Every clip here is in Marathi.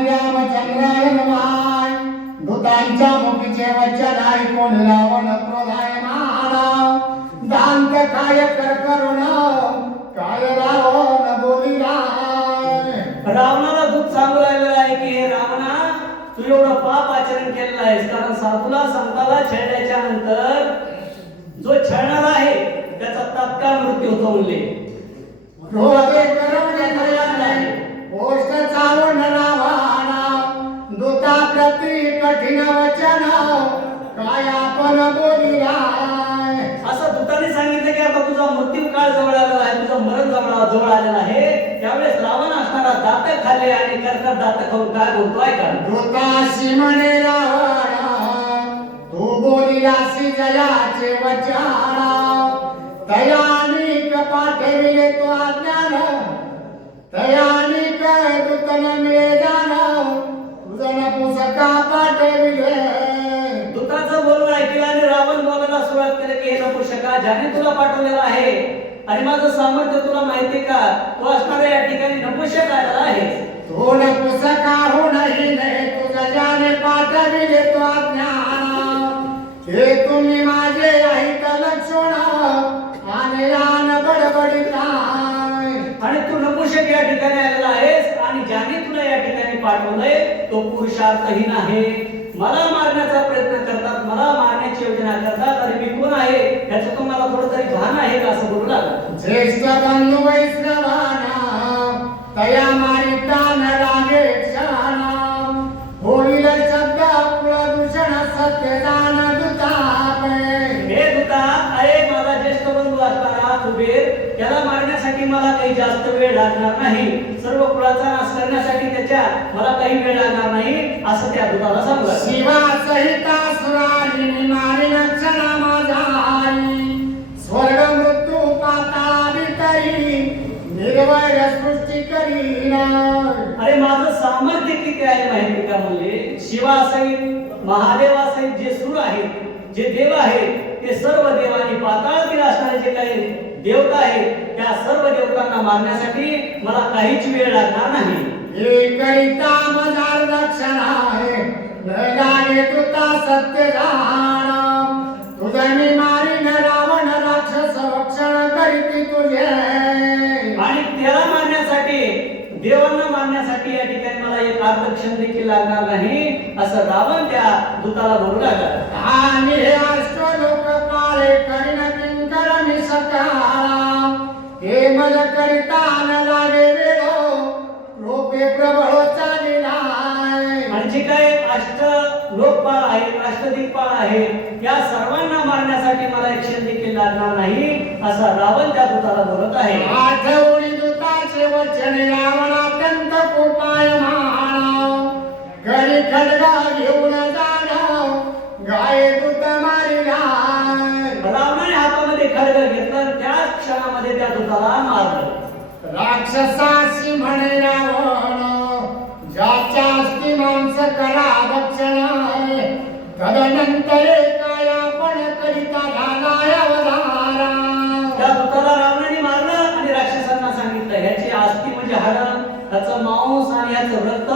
श्रीरामचंद्राय नमः। दूतांच्या मुखीचे वचन ऐकून रावण क्रोधायमान, दांत काय कर करुण काय रावण बोलिला। रावणाला दूत सांगू लागलेला आहे की हे रावणा, तू एवढं पाप आचरण केलेलं आहेस, कारण साधूला संताला छळल्याच्या नंतर जो छळणार आहे त्याचा तात्काळ मृत्यू होतो म्हणले। क्रोधे करवणे तयार नाही, गोष्ट चावून रावणा। दूता प्रति कठीण वचन काय आपण बोलिला। असं दूताने सांगितलं की आता तुझा मृत्यू काळ जवळ आलेला आहे, तुझं मरण जवळ आलेलं आहे। त्यावेळेस रावण असणारा दात खाल्ले आणि करकर दात खाऊन काय बोलतोय का? दूताशी म्हणे रावणा, तू बोलिलासी जयाचे वचन। तयानिक पाठविले तो अज्ञान, तयानिक दूतन मिळे जाण। तुझं पुस्तका पाठविले। दूताचं बोलणं ऐकलं आणि रावण बोलायला सुरुवात केली की हे नपुंसका, ज्याने तुला पाठवलेलं आहे आणि माझं सामर्थ्य तुला माहिती का? तू असणाऱ्या या ठिकाणी नपुंसक आलेला आहे। तो नपुंसका होणही नाही, तुझं ज्याने पाठविले तो अज्ञान। हे तुम्ही माझे ऐक लक्षण आणि रान बडबडिता। आणि तू नपुंसक या ठिकाणी आलेला आहेस आणि ज्याने तुला या ठिकाणी पाठवलंय तो पुरुषार्थहीन आहे। मला मारण्याचा प्रयत्न करतात, मला मारण्याची योजना करतात, आणि मी कोण आहे याचं तुम्हाला थोडं तरी भान आहे का? असं बोलू लागला। ज्येष्ठ बंधू वैष्णवाना, तया मारिता न लागे क्षण। होईल शब्द कुलदूषण सत्य जाण दूतापे। हे दूता, अरे माझा ज्येष्ठ बंधू असताना कुबेर, त्याला मारण्यासाठी मला काही जास्त वेळ लागणार नाही, सर्व कुळाचा नाश करण्यासाठी त्याच्या मला काही वेळ लागणार नाही, असं त्या दूताला सांगलं। शिवा सहिता सुरारी मारिन क्षणा माझा आई। स्वर्ग मृत्यू पाताळ भीतरी निर्वैर सृष्टी करीना। अरे माझं सामर्थ्य किती आहे माहिती का? म्हणले शिवासहित महादेवासहित जे सुर आहेत, जे देव आहेत, ते सर्व देव आणि पाताळातील असणारे जे काही देवता आहेत, त्या सर्व देवतांना मारण्यासाठी मला काहीच वेळ लागणार नाही। एकरिता मजार दक्षिण आहे, न लागे तुता सत्य जाण। तुझे मी मारीन रावण राक्षस रक्षण करीती तुझे। आणि त्याला मारण्यासाठी, देवांना मारण्यासाठी या ठिकाणी मला एक आर्धक्षण देखील लागणार नाही, असं रावण त्या दूताला बोलू लागला। आणि हे अष्टलोक पाळे करीन किंकर मी सकाळा। हे मज करिता न लागे वेळो, लोके प्रबळ चालिला। आणि जे काही अष्ट लोकपाळ आहेत, अष्टदिक्पाळ आहेत, या सर्वांना मारण्यासाठी मला एक क्षण देखील लागणार नाही, असा रावण त्या दूताला बोलत आहे। आठवणी दूताचे वचन रावण अत्यंत कोपायमान। घरी खडगा घेऊन जाण, गाय दूत मारिला। रावणाने हातामध्ये खड्ग घेतलं, त्याच क्षणामध्ये त्या दूताला मारलं। राक्षसाशी म्हणे रावण, ज्याच्या अस्ति मांस करा भक्षण। तदनंतर काय आपण करिता झालाय अवधारा। त्या दूताला रावणाने मारलं आणि राक्षसांना सांगितलं, ह्याची आस्ती म्हणजे हाडं, त्याचं मांस आणि ह्याचं रक्त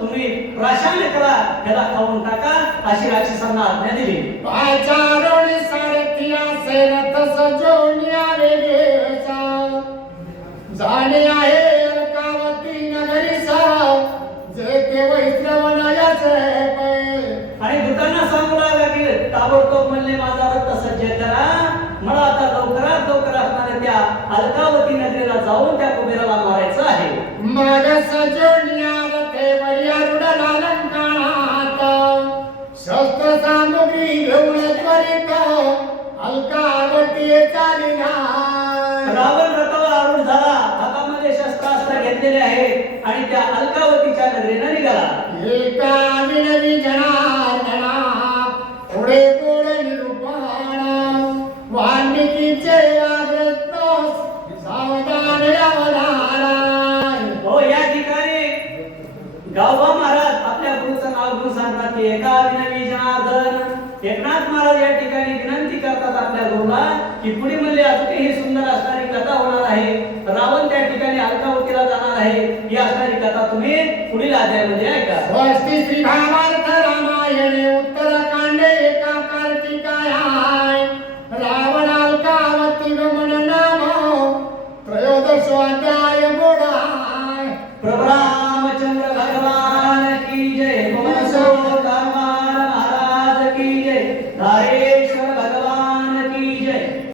तुम्ही प्राशन करा, त्याला खाऊन टाका, अशी राक्षसांना आज्ञा दिली। पाचारोणी सारथी असे रथ सजवून यावे गेचा। जाणे आहे अलकावती नगरीचा, जे ते वैष्णवनायाचे पै। आणि दूतांना सांगू लागला की ताबडतोब म्हणले माझा रथ सज्ज करा, मला आता लवकरात लवकर असणाऱ्या त्या अलकावती नगरीला जाऊन त्या कुबेराला मारायचं आहे। मग सजवून या रथे वरियारूढ अलंकारात, शस्त्र सामुग्री घेऊन त्वरित अलकावती चालिला। रावण रथावर आरूढ झाला, हातामध्ये शस्त्रास्त्र घेतलेले आहेत आणि त्या अलकावतीच्या नगरीला निघाला। एका विनवी जनार्दना पुढे गोड निरूपण, वाल्मिकीचे आग्रस्त सावधान अवधारा। हो, या ठिकाणी गावबा महाराज आपल्या गुरुचं नाव घेऊन सांगतात की एका विनवी जनार्दन। एकनाथ महाराज या ठिकाणी विनंती करतात आपल्या गुरुला की पुढे म्हणले अजूनही ही सुंदर असणारी कथा होणार आहे, रावण त्या ठिकाणी अलकावतीला जाणार आहे, ही असणारी कथा तुम्ही पुढील अध्यायामध्ये ऐका. स्वस्ति श्री भावार्थ रामायणे उत्तरकांडे एका कार्तिकायाय रावणाल्कावती गमन नाम त्रयोदशो अध्याय बोधाय. प्रभा